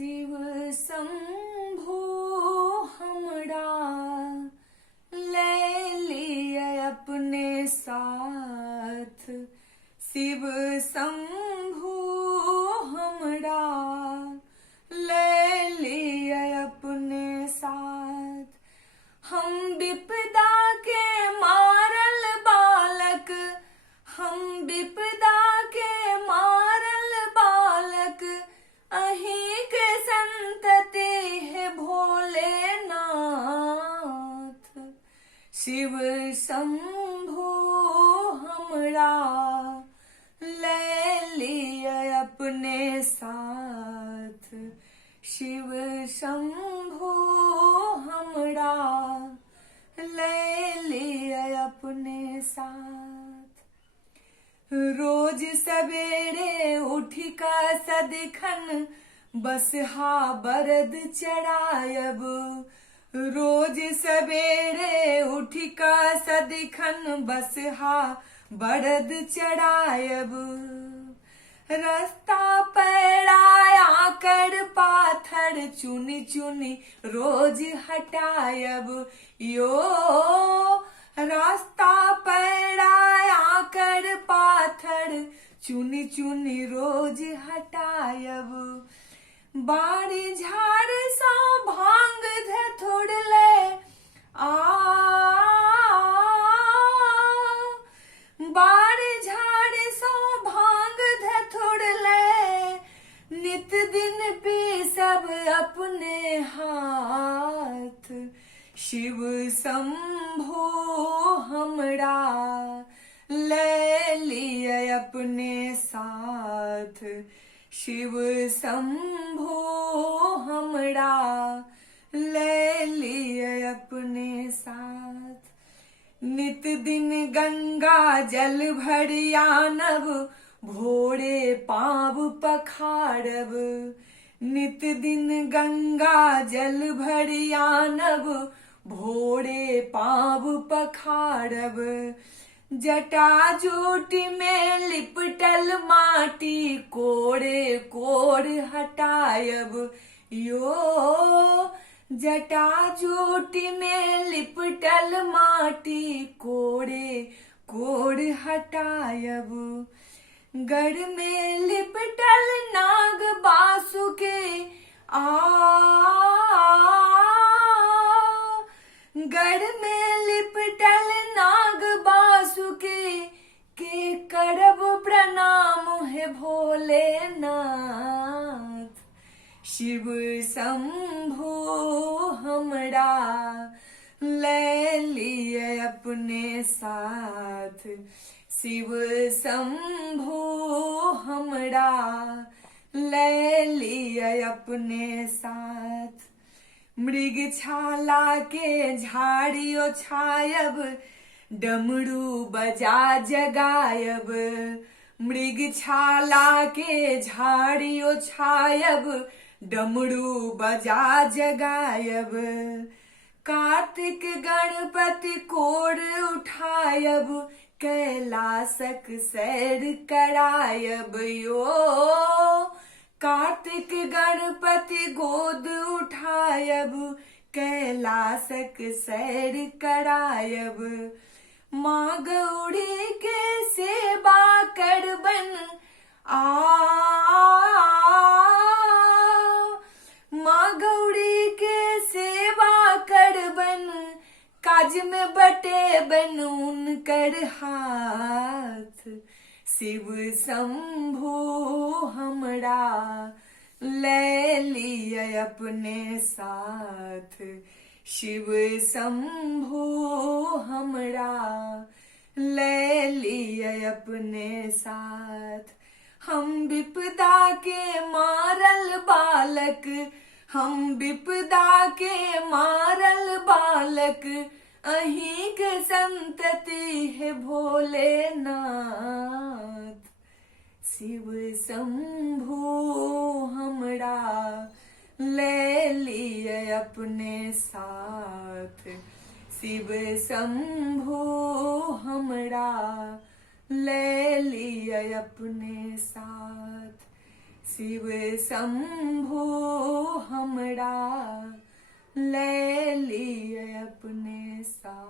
शिव शंभु हमरा ले लिए अपने साथ। शिव शंभु हमरा ले लिए अपने साथ। हम विपदा के मारल बालक, हम विपदा के मारल बालक, अहीं के संतति है भोलेनाथ। शिव शंभु हमरा ले लिए अपने साथ। शिव शंभु हमरा ले लिए अपने साथ। रोज सवेरे उठ का सदिखन बसहा बरद चढ़ायब। रोज सवेरे उठ का सदिखन बसहा बरद चढ़ायब। रास्ता पैराया कर पाथर चुनी चुनी रोज हटायब। यो रास्ता पैराया कर पाथर चुनी चुनी रोज हटायब। बाड़ी झाड़ सा भांग धथुर ले बाड़ी झाड़ सा भांग धथुर ले, नित दिन पी सब अपने हाथ। शिव शंभु हमरा ले लिए अपने साथ। शिव शंभु हमरा ले लिए अपने साथ। नित दिन गंगा जल भरि आनब, भोरे पाँव पखारब। नित दिन गंगा जल भरि आनब, भोरे पाँव पखारब। जटा जूट में लिपटल माटी कोड़े कोड़ हटायब। यो जटा जूट में लिपटल माटी कोड़े कोड़ हटायब। गढ़ में लिपटल नाग बासुके गढ़ में लिपटल नाग बासुके के करब प्रणाम है भोलेनाथ। शिव शंभु हमरा ले लिए अपने साथ। शिव शंभु हमरा ले लिए अपने साथ। मृग छाला के झाड़ियो छायब, डमरू बजा जगायब। मृग छाला के झाड़ियो छायब, डमरू बजा जगायब। कार्तिक गणपति कोर उठायब, कैलासक सैर करायब। यो कार्तिक गणपति गोद उठायब, कैलासक सैर करायब। माँ गौरी के सेवा करबन माँ गौरी के सेवा करबन, काज में बटे बन उनकर हाथ। शिव शंभु हमरा ले लिए अपने साथ। शिव शंभु हमरा ले लिए अपने साथ। हम विपदा के मारल बालक, हम विपदा के मारल बालक, अहीं के संतति है भोलेनाथ। शिव शंभु हमरा ले लिए अपने साथ। शिव शंभु हमरा ले लिए अपने साथ। शिव शंभु ले लिए अपने साथ।